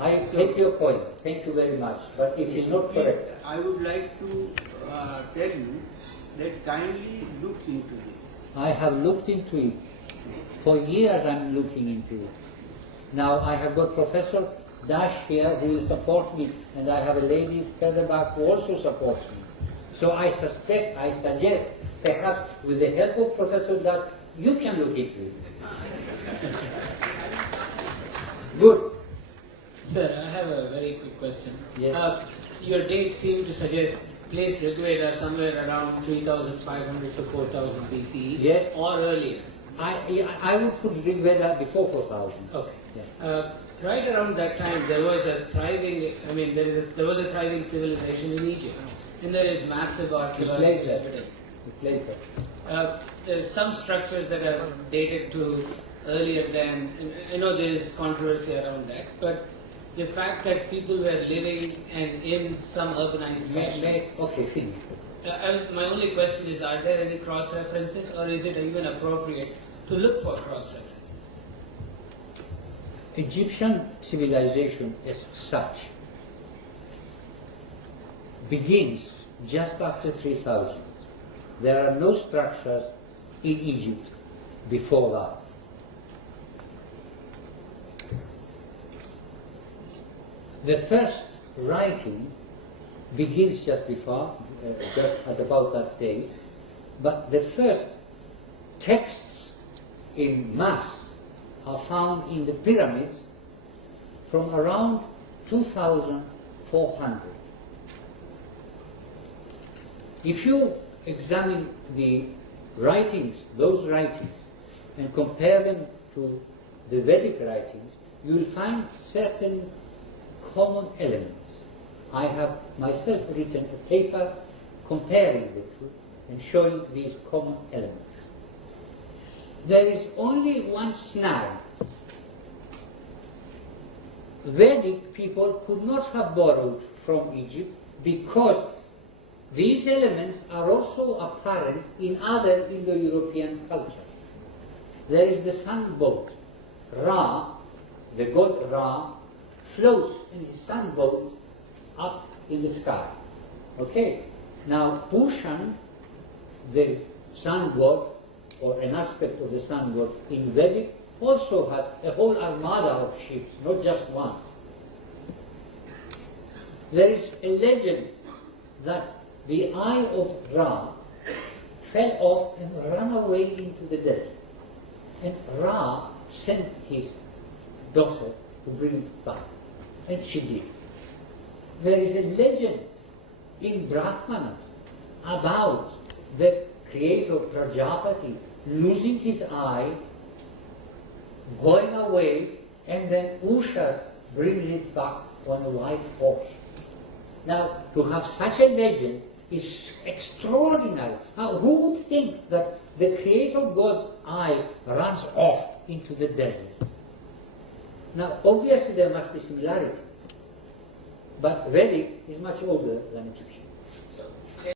I take your point. Thank you very much. But it is not correct. I would like to tell you that kindly look into this. I have looked into it. For years I'm looking into it. Now I have got Professor Dash here who will support me, and I have a lady further back who also supports me. So I suggest, perhaps with the help of Professor Dash, you can look into it. Good. Sir, I have a very quick question. Yes. Your dates seem to suggest place Rigveda somewhere around 3500 to 4000 BCE, Yes. or earlier. I would put Rigveda before 4000. Okay. Yeah. Right around that time, there was a thriving. There was a thriving civilization in Egypt, and there is massive archaeological evidence. It's later. There's some structures that are dated to earlier than. I know there is controversy around that, but the fact that people were living and in some urbanized fashion. Okay, finish. My only question is, are there any cross-references, or is it even appropriate to look for cross-references? Egyptian civilization as such begins just after 3000. There are no structures in Egypt before that. The first writing begins just before, just at about that date, but the first texts in mass are found in the pyramids from around 2400. If you examine the writings, those writings, and compare them to the Vedic writings, you will find certain common elements. I have myself written a paper comparing the two and showing these common elements. There is only one snag. Vedic people could not have borrowed from Egypt because these elements are also apparent in other Indo-European cultures. There is the sun boat. Ra, the god Ra, floats in his sun boat up in the sky. Okay? Now, Pushan, the sun god, or an aspect of the sun god in Vedic, also has a whole armada of ships, not just one. There is a legend that the eye of Ra fell off and ran away into the desert. And Ra sent his daughter to bring it back. And she did. There is a legend in Brahmanas about the creator Prajapati losing his eye, going away, and then Ushas brings it back on a white horse. Now, to have such a legend is extraordinary. Now, who would think that the creator God's eye runs off into the desert? Now, obviously there must be similarity, but Vedic is much older than Egyptian.